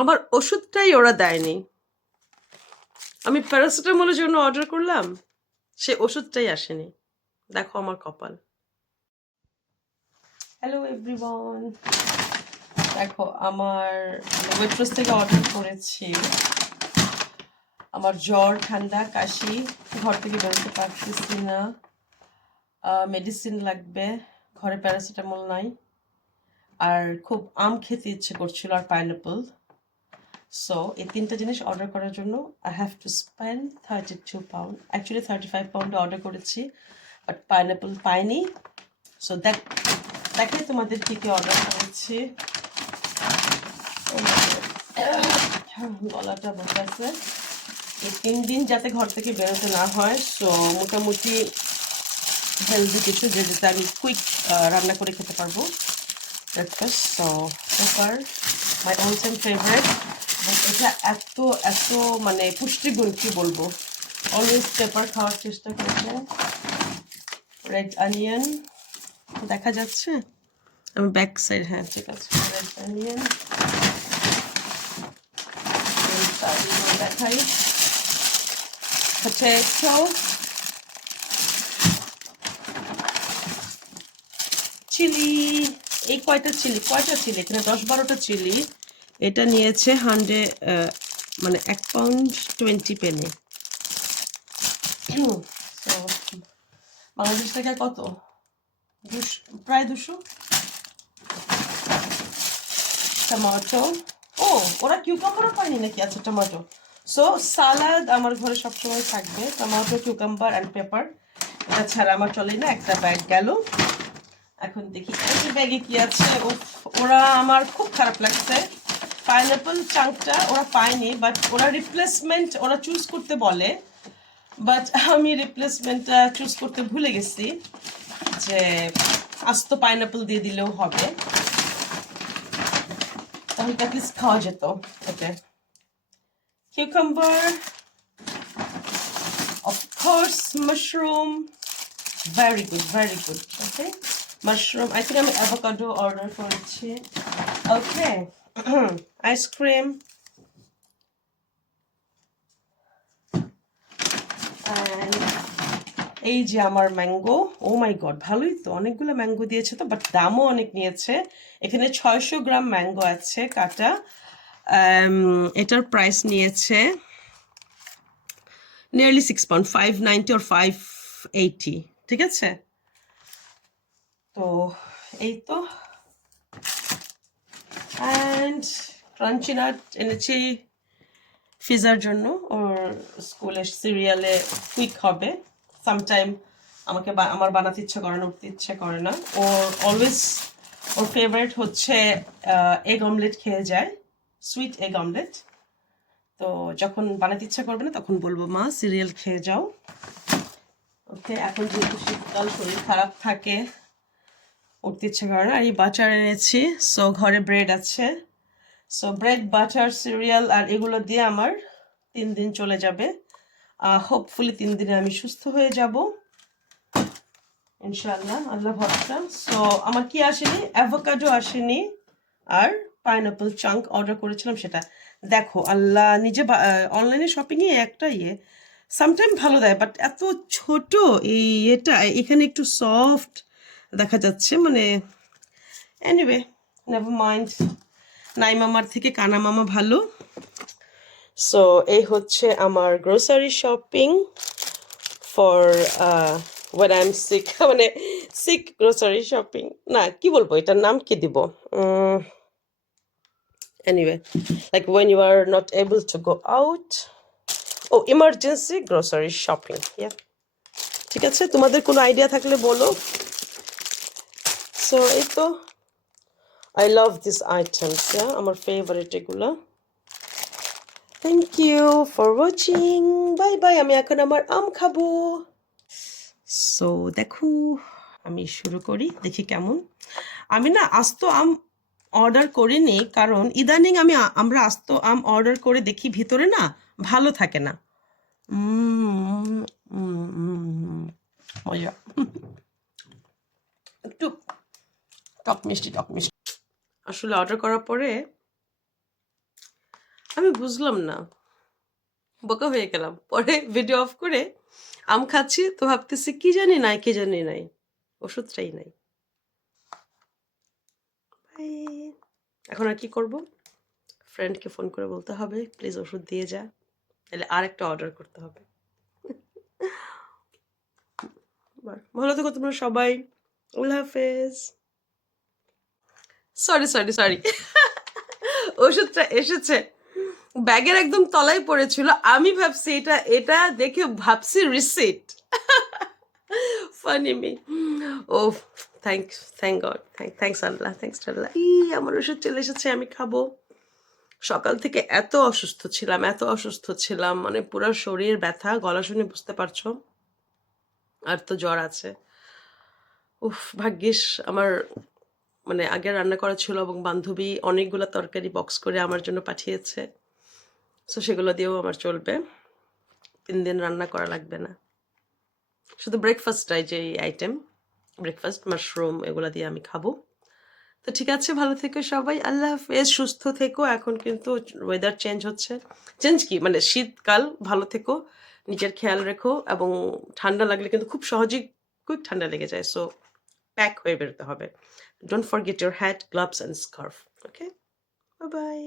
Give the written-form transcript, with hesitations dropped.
আমার ওষুধটাই ওরা দেয়নি। আমি প্যারাসিটামলের জন্য অর্ডার করলাম, সে ওষুধটাই আসেনি। দেখো আমার কপাল। হ্যালো এভরিওয়ান, দেখো আমার ওয়েট্রেস থেকে অর্ডার করেছি। আমার জ্বর, ঠান্ডা, কাশি, ঘর থেকে বেরোতে পারতেছি না, মেডিসিন লাগবে, ঘরে প্যারাসিটামল নাই, আর খুব আম খেতে ইচ্ছে করছিল আর পাইনাপল। সো এই তিনটা জিনিস অর্ডার করার জন্য I have to spend 32 pound, actually 35 পাউন্ডে অর্ডার করেছি, বাট পাইনাপল পাইনি। সো দেখাই তোমাদের কী কী অর্ডার করেছি। গলাটা বসে আছে। এই 3 দিন যাতে ঘর থেকে বেরোতে না হয়, সো মোটামুটি হেলদি কিছু যেটাতে আমি কুইক রান্না করে খেতে পারবো breakfast. So paper, my all time favourite. এটা এত এত মানে পুষ্টিগুণ কি বলবো, অলওয়েজ পেপার খাওয়ার চেষ্টা করবো। রেড অনিয়ন দেখা যাচ্ছে, আমি ব্যাক সাইড, হ্যাঁ ঠিক আছে। রেড অনিয়ন দেখাই, potato, চিলি। এই কয়টা চিলি এখানে 10-12টা চিলি। এটা নিয়েছে 100 মানে 1 পাউন্ড 20 পেনি। বাংলাদেশ টাকায় কত? প্রায় 200। টমেটো, ও ওরা কিউকাম্বারও পায়নি নাকি? আচ্ছা টমেটো। সো সালাদ আমার ঘরে সবসময় থাকবে, টমেটো, কিউকাম্বার অ্যান্ড পেপার। এটা ছাড়া আমার চলেই না। একটা ব্যাগ গেল। এখন দেখি এই ব্যাগে কি আছে। ওরা আমার খুব খারাপ লাগছে, পাইনাপল চাংটা ওরা পায়নি, বাট ওরা রিপ্লেসমেন্ট ওরা চুজ করতে বলে, বাট আমি রিপ্লেসমেন্টটা চুজ করতে ভুলে গেছি, যে আস্ত পাইনাপল দিয়ে দিলেও হবে, তাহলে অ্যাটলিস্ট খাওয়া যেত। Okay, cucumber, of course mushroom, very good very good. Okay, mushroom, I think আমি অ্যাভোকাডো অর্ডার করেছি। ওকে, আইসক্রিম, এই যে আমার ম্যাঙ্গো। ও মাই গড, ভালোই তো, অনেকগুলো ম্যাঙ্গো দিয়েছে তো, বাট দামও অনেক নিয়েছে। এখানে 600 গ্রাম ম্যাঙ্গো আছে কাটা। এটার প্রাইস নিয়েছে নিয়ারলি 6 পাউন্ড, 590 or 580। ঠিক আছে, তো এই তো। অ্যান্ড ক্রাঞ্চি নাট এনেছি ফিজার জন্য, ওর স্কুলের সিরিয়ালে কুইক হবে। সামটাইম আমার বানাতে ইচ্ছা করে না, উঠতে ইচ্ছা করে না। ওর ফেভারিট হচ্ছে এগ অমলেট খেয়ে যায়, সুইট এগ অমলেট। তো যখন বানাতে ইচ্ছা করবে না তখন বলবো মা সিরিয়াল খেয়ে যাও। ওকে, এখন যেহেতু শীতকাল, শরীর খারাপ থাকে, উঠতে ইচ্ছা করে না। আর এই বাটার এনেছি, সো ঘরে ব্রেড আছে। সো ব্রেড, বাটার, সিরিয়াল আর এগুলো দিয়ে আমার 3 দিন চলে যাবে। হোপফুলি 3 দিনে আমি সুস্থ হয়ে যাব ইনশাআল্লাহ, আল্লাহ ভরসা। সো আমার কি আসেনি, অ্যাভোকাডো আসেনি, আর পাইনাপল চাঙ্ক অর্ডার করেছিলাম সেটা। দেখো আল্লাহ, নিজে অনলাইনে শপিংয়ে একটা সামটাইম ভালো দেয়, বাট এত ছোট এই এটা, এখানে একটু সফট দেখা যাচ্ছে, মানে এনিওয়ে নেভার মাইন্ড, নাই মামার থেকে কানা মামা ভালো। সো এই হচ্ছে আমার grocery shopping for when I'm sick, মানে সিক গ্রোসারি শপিং না, কি বলবো, এটার নাম কি দিব, anyway, like when you are not able to go out, oh emergency grocery shopping, yeah. ঠিক আছে, তোমাদের কোনো আইডিয়া থাকলে বলো। সো এই তো, I love these items, yeah, আমার ফেভারিট এগুলো। Thank you for watching, bye bye. আমি এখন আমার আম খাবো। সো দেখো, আমি শুরু করি, দেখি কেমন। আমি না আস্ত আম অর্ডার করিনি, কারণ ইদানিং আমরা আস্ত আম অর্ডার করে দেখি ভিতরে না ভালো থাকে না। মজা, একটু টক মিষ্টি। আসলে অর্ডার করার পরে আমি বুঝলাম না, বোকা হয়ে গেলাম। পরে ভিডিও অফ করে আম খাচ্ছি তো ভাবতেছি কি জানি নাই, কি জানি নাই, ওষুধটাই নাই। Bye. এখন আর কি করব? ফ্রেন্ডকে ফোন করে বলতে হবে প্লিজ ওষুধ দিয়ে যা, তাহলে আরেকটা অর্ডার করতে হবে। ভালো থেকো তোমরা সবাই, আল্লাহ হাফেজ। সরি সরি সরি, ওষুধটা এসেছে ব্যাগের একদম তলায় পড়েছিল, আমি ভাবছি এটা এটা দেখে ভাবছি receipt. Funny me. Oh thank God, thanks Allah, thanks Allah. আমার ওষুধ চলে এসেছে, আমি খাবো। সকাল থেকে এত অসুস্থ ছিলাম, এত অসুস্থ ছিলাম, মানে পুরো শরীর ব্যথা, গলা শুনে বুঝতে পারছো, আর তো জ্বর আছে। উফ, ভাগ্যিস আমার মানে আগে রান্না করা ছিল এবং বান্ধবী অনেকগুলো তরকারি বক্স করে আমার জন্য পাঠিয়েছে, সো সেগুলো দিয়েও আমার চলবে, 3 দিন রান্না করা লাগবে না। শুধু ব্রেকফাস্টটাই যে আইটেম, ব্রেকফাস্ট মাশরুম এগুলো দিয়ে আমি খাবো। তো ঠিক আছে, ভালো থেকো সবাই, আল্লাহ হাফেজ, সুস্থ থেকো। এখন কিন্তু ওয়েদার চেঞ্জ হচ্ছে, চেঞ্জ কি মানে শীতকাল, ভালো থেকো, নিজের খেয়াল রেখো, এবং ঠান্ডা লাগলে কিন্তু খুব সহজেই কুইক ঠান্ডা লেগে যায়, সো প্যাক হয়ে বেরোতে হবে। Don't forget your hat, gloves and scarf. Okay, bye by.